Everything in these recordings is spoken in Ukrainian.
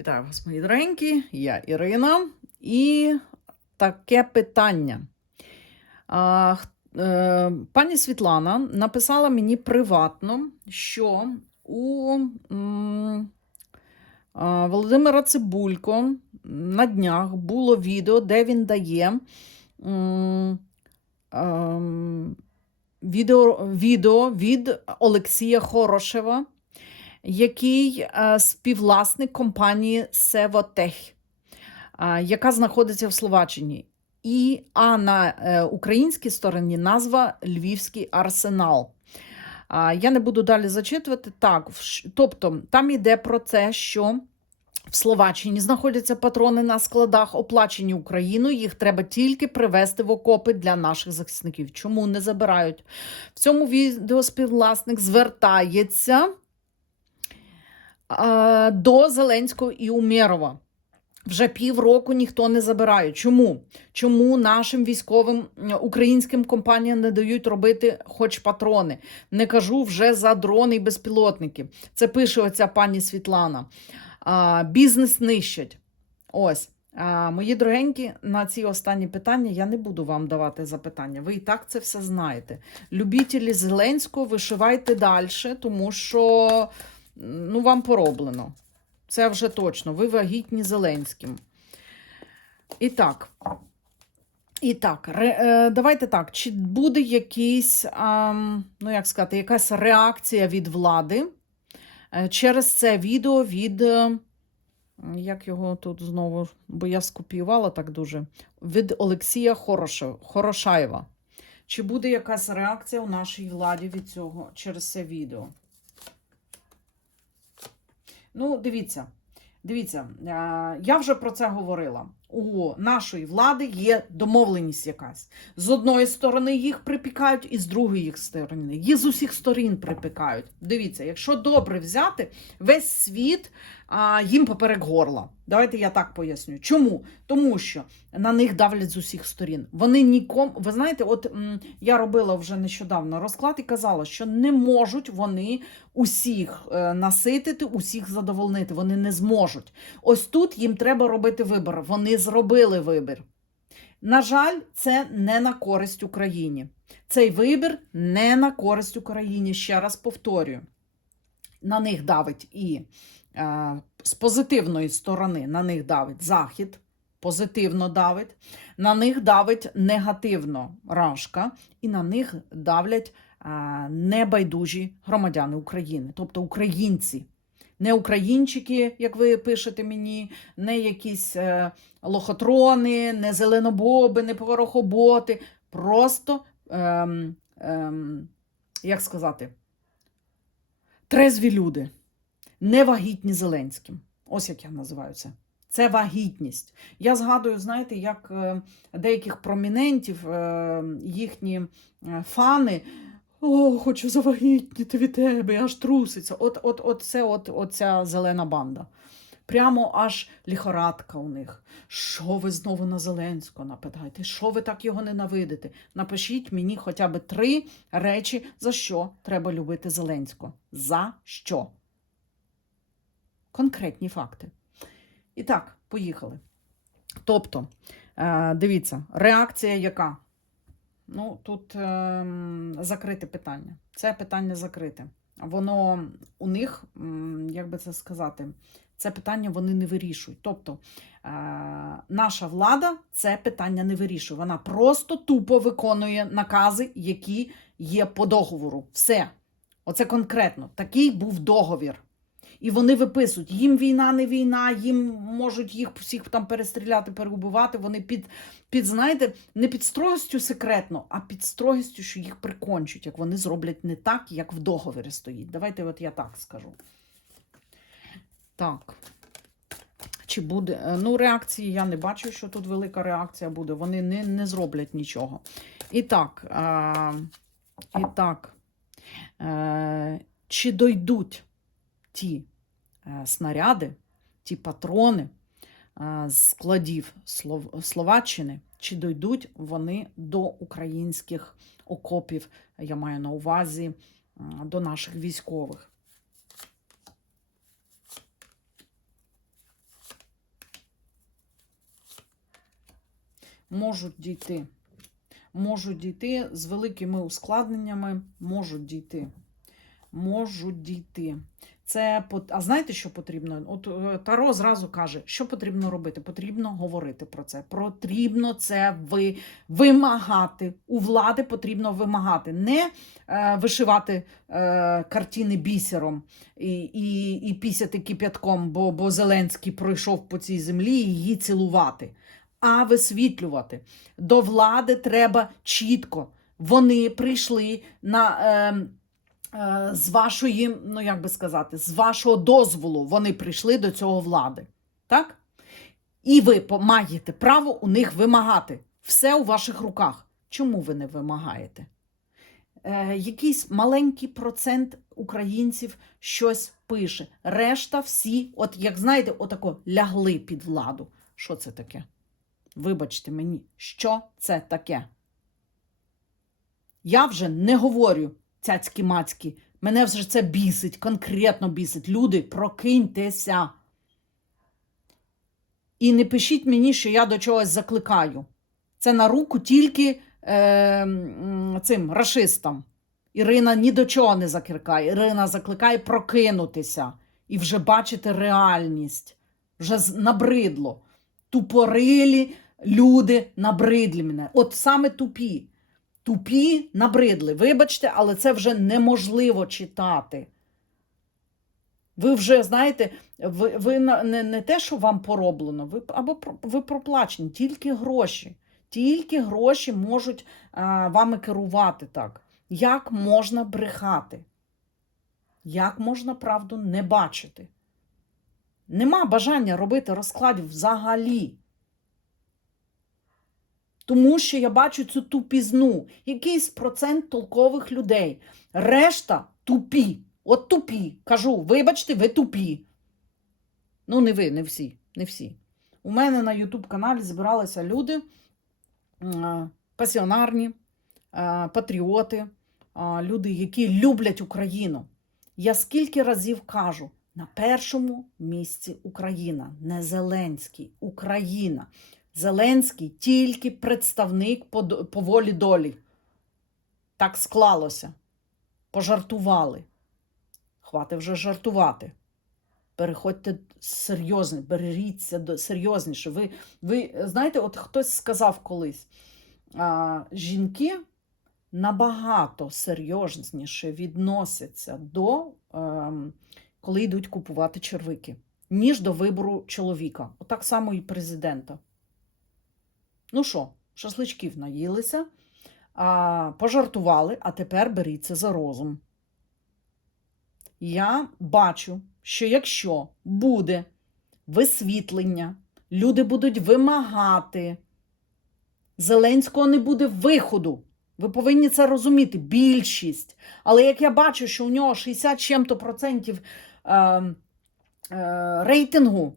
Вітаю вас, мої доренькі, я Ірина. І таке питання. Е, пані Світлана написала мені приватно, що у Володимира Цибулько на днях було відео, де він дає відео, відео від Олексія Хорошева який е, співвласник компанії Севотех, е, яка знаходиться в Словаччині. І, а на е, українській стороні назва Львівський арсенал. Я не буду далі зачитувати. Так, тобто там йде про те, що в Словаччині знаходяться патрони на складах, оплачені Україною. Їх треба тільки привезти в окопи для наших захисників. Чому не забирають? В цьому відео співвласник звертається до Зеленського і Умєрова. Вже півроку ніхто не забирає. Чому? Чому нашим військовим українським компаніям не дають робити хоч патрони? Не кажу вже за дрони і безпілотники. Це пише оця пані Світлана. А, бізнес нищать. Ось. А, мої дорогенькі, на ці останні питання я не буду вам давати запитання. Ви і так це все знаєте. Любітелі Зеленського вишивайте далі, тому що ну, вам пороблено. Це вже точно. Ви вагітні Зеленським. І так. І так, е, давайте так. Чи буде якийсь, ну як сказати, якась реакція від влади е, через це відео від. е, як його тут знову, бо я скопіювала так дуже. Від Олексія Хорошев, Хорошаєва. Чи буде якась реакція у нашій владі від цього через це відео? Ну, дивіться, дивіться, е, я вже про це говорила. У нашої влади є домовленість якась. З одної сторони їх припікають, і з другої сторони. Їх з усіх сторін припікають. Дивіться, якщо добре взяти, весь світ їм поперек горла. Давайте я так поясню. Чому? Тому що на них давлять з усіх сторін. Вони нікому, ви знаєте, от м, я робила вже нещодавно розклад і казала, що не можуть вони усіх е, наситити, усіх задовольнити. Вони не зможуть. Ось тут їм треба робити вибір. Вони зробили вибір. На жаль, це не на користь Україні. Цей вибір не на користь Україні. Ще раз повторюю. На них давить і з позитивної сторони на них давить Захід, позитивно давить, на них давить негативно Рашка, і на них давлять е, небайдужі громадяни України, тобто українці. Не українчики, як ви пишете мені, не якісь е, лохотрони, не зеленобоби, не порохоботи. Просто, ем, ем, як сказати, трезві люди, невагітні Зеленським. Ось як я називаю це. Це вагітність. Я згадую, знаєте, як е, деяких промінентів, е, їхні е, фани. О, хочу завагітніти від тебе, аж труситься. От, от, от це от, оця зелена банда. Прямо аж ліхорадка у них. Що ви знову на Зеленського напитаєте? Що ви так його ненавидите? Напишіть мені хоча б три речі, за що треба любити Зеленського. За що? Конкретні факти. І так, поїхали. Тобто, е, дивіться, реакція яка? Ну, тут ем, закрите питання. Це питання закрите. Воно у них, як би це сказати, це питання вони не вирішують. Тобто е, наша влада це питання не вирішує. Вона просто тупо виконує накази, які є по договору. Все. Оце конкретно. Такий був договір. І вони виписують, їм війна, не війна, їм можуть їх всіх там перестріляти, переубивати. Вони під, під, знаєте, не під строгістю секретно, а під строгістю, що їх прикончуть, як вони зроблять не так, як в договорі стоїть. Давайте от я так скажу. Так. Чи буде. е, Ну, реакції я не бачу, що тут велика реакція буде. Вони не, не зроблять нічого. І так, е, і так. Е, чи дойдуть ті Е, снаряди, ті патрони е, з складів Словаччини, чи дійдуть вони до українських окопів, я маю на увазі е, до наших військових. Можуть дійти. Можуть дійти з великими ускладненнями, можуть дійти. Можуть дійти. Це а знаєте, що потрібно? От е, Таро зразу каже, що потрібно робити? Потрібно говорити про це. Потрібно це ви, вимагати. У влади потрібно вимагати, не е, вишивати е, картини бісером і, і, і пісяти кип'ятком, бо, бо Зеленський пройшов по цій землі і її цілувати, а висвітлювати. До влади треба чітко. Вони прийшли на. Е, з вашої, ну як би сказати, з вашого дозволу вони прийшли до цього влади. Так? І ви маєте право у них вимагати. Все у ваших руках. Чому ви не вимагаєте? Е, якийсь маленький процент українців щось пише. Решта всі, от як знаєте, отако лягли під владу. Що це таке? Вибачте мені, що це таке? Я вже не говорю цяцькі-мацькі. Мене вже це бісить, конкретно бісить. Люди, прокиньтеся. І не пишіть мені, що я до чогось закликаю. Це на руку тільки е, цим рашистам. Ірина ні до чого не закликає. Ірина закликає прокинутися і вже бачити реальність. Вже набридло. Тупорилі люди набридлі мене. От саме тупі. Тупі набридли. Вибачте, але це вже неможливо читати. Ви вже знаєте, ви, ви не, не те, що вам пороблено, ви або ви проплачені, тільки гроші. Тільки гроші можуть а, вами керувати так. Як можна брехати? Як можна правду не бачити? Нема бажання робити розкладів взагалі. Тому що я бачу цю тупізну. Якийсь процент толкових людей. Решта тупі. От тупі. Кажу, вибачте, ви тупі. Ну, не ви, не всі. Не всі. У мене на YouTube каналі збиралися люди пасіонарні, е, патріоти, люди, які люблять Україну. Я скільки разів кажу: на першому місці Україна, не Зеленський, Україна. Зеленський тільки представник по, по волі долі. Так склалося. Пожартували. Хвати вже жартувати. Переходьте серйозно, беріться до серйозніше. Ви, ви знаєте, от хтось сказав колись, а, жінки набагато серйозніше відносяться до, ем, коли йдуть купувати червики, ніж до вибору чоловіка. Отак само і президента. Ну що, шашличків наїлися, а, пожартували, а тепер беріться за розум. Я бачу, що якщо буде висвітлення, люди будуть вимагати, Зеленського не буде виходу. Ви повинні це розуміти, більшість. Але як я бачу, що у нього 60 чим-то процентів е, е, рейтингу,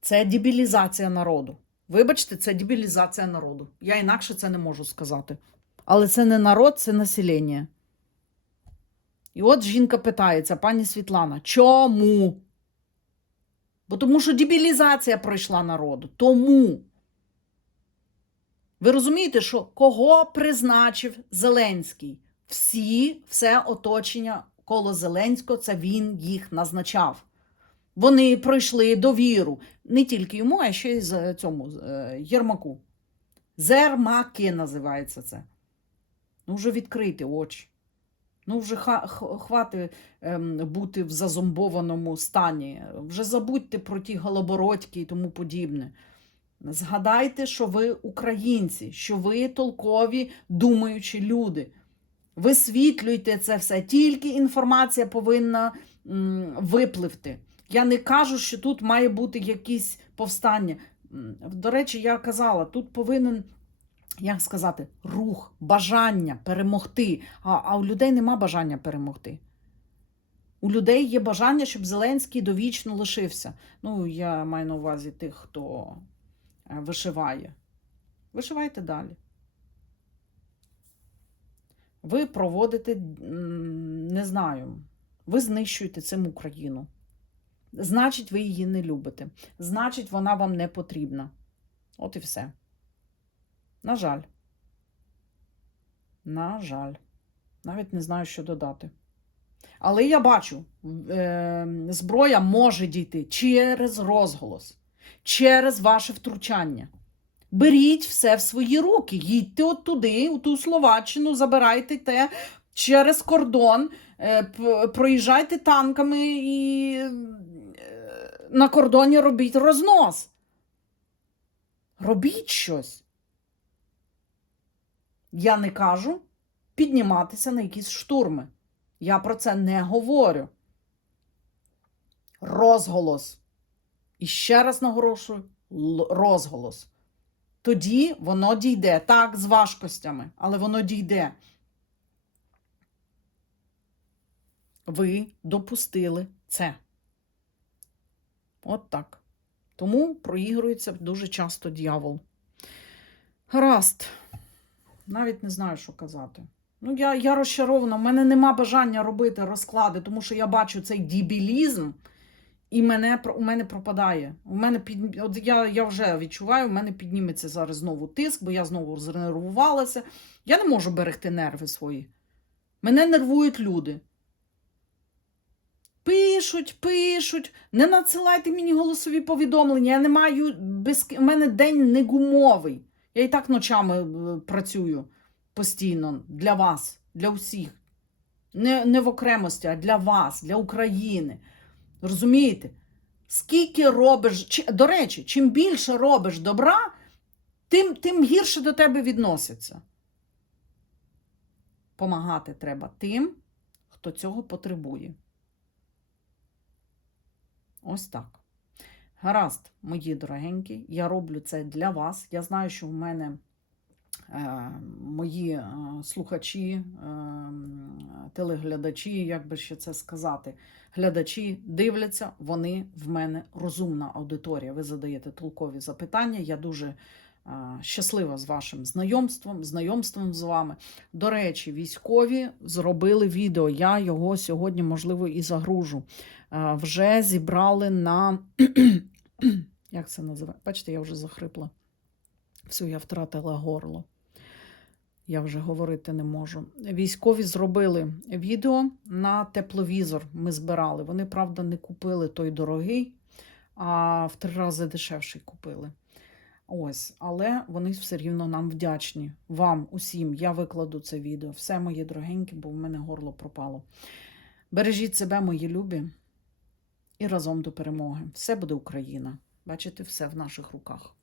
це дебілізація народу. Вибачте, це дебілізація народу. Я інакше це не можу сказати. Але це не народ, це населення. І от жінка питається, пані Світлана, чому? Бо тому що дебілізація пройшла народу. Тому. Ви розумієте, що кого призначив Зеленський? Всі, все оточення коло Зеленського, це він їх назначав. Вони пройшли довіру не тільки йому, а ще й з цьому е, Єрмаку. Зермаки називається це. Ну, вже відкрити очі. Ну, вже хвати ем, бути в зазомбованому стані. Вже забудьте про ті голобородьки і тому подібне. Згадайте, що ви українці, що ви толкові думаючі люди. Висвітлюйте це все. Тільки інформація повинна випливти. Я не кажу, що тут має бути якісь повстання. До речі, я казала, тут повинен, як сказати, рух, бажання перемогти. А, а у людей нема бажання перемогти. У людей є бажання, щоб Зеленський довічно лишився. Ну, я маю на увазі тих, хто е, вишиває. Вишивайте далі. Ви проводите, не знаю, ви знищуєте цим Україну. Значить, ви її не любите. Значить, вона вам не потрібна. От і все. На жаль. На жаль. Навіть не знаю, що додати. Але я бачу, е, зброя може дійти через розголос, через ваше втручання. Беріть все в свої руки, їдьте от туди, у ту Словаччину, забирайте те через кордон, е, проїжджайте танками і на кордоні робіть рознос. Робіть щось. Я не кажу підніматися на якісь штурми. Я про це не говорю. Розголос. І ще раз наголошую: розголос. Тоді воно дійде. Так, з важкостями, але воно дійде. Ви допустили це. От так. Тому проігрується дуже часто дьявол. Гаразд. Навіть не знаю, що казати. Ну, я, я розчарована. У мене нема бажання робити розклади, тому що я бачу цей дібілізм, і мене, у мене пропадає. У мене під, от я, я вже відчуваю, у мене підніметься зараз знову тиск, бо я знову знервувалася. Я не можу берегти нерви свої. Мене нервують люди. Пишуть, пишуть, не надсилайте мені голосові повідомлення. Я не маю без... У мене день не гумовий. Я і так ночами е, працюю постійно для вас, для усіх. Не, не в окремості, а для вас, для України. Розумієте? Скільки робиш, чи, до речі, чим більше робиш добра, тим, тим гірше до тебе відносяться. Помагати треба тим, хто цього потребує. Ось так. Гаразд, мої дорогенькі, я роблю це для вас. Я знаю, що в мене е, мої е, слухачі, е, телеглядачі, як би ще це сказати, глядачі дивляться, вони в мене розумна аудиторія. Ви задаєте толкові запитання. Я дуже щаслива з вашим знайомством, знайомством з вами. До речі, військові зробили відео. Я його сьогодні, можливо, і загружу. Вже зібрали на. Як це називає? Бачите, я вже захрипла. Все, я втратила горло. Я вже говорити не можу. Військові зробили відео на тепловізор. Ми збирали. Вони, правда, не купили той дорогий, а в три рази дешевший купили. Ось, але вони все рівно нам вдячні. Вам, усім, я викладу це відео. Все, мої дорогенькі, бо в мене горло пропало. Бережіть себе, мої любі, і разом до перемоги. Все буде Україна. Бачите, все в наших руках.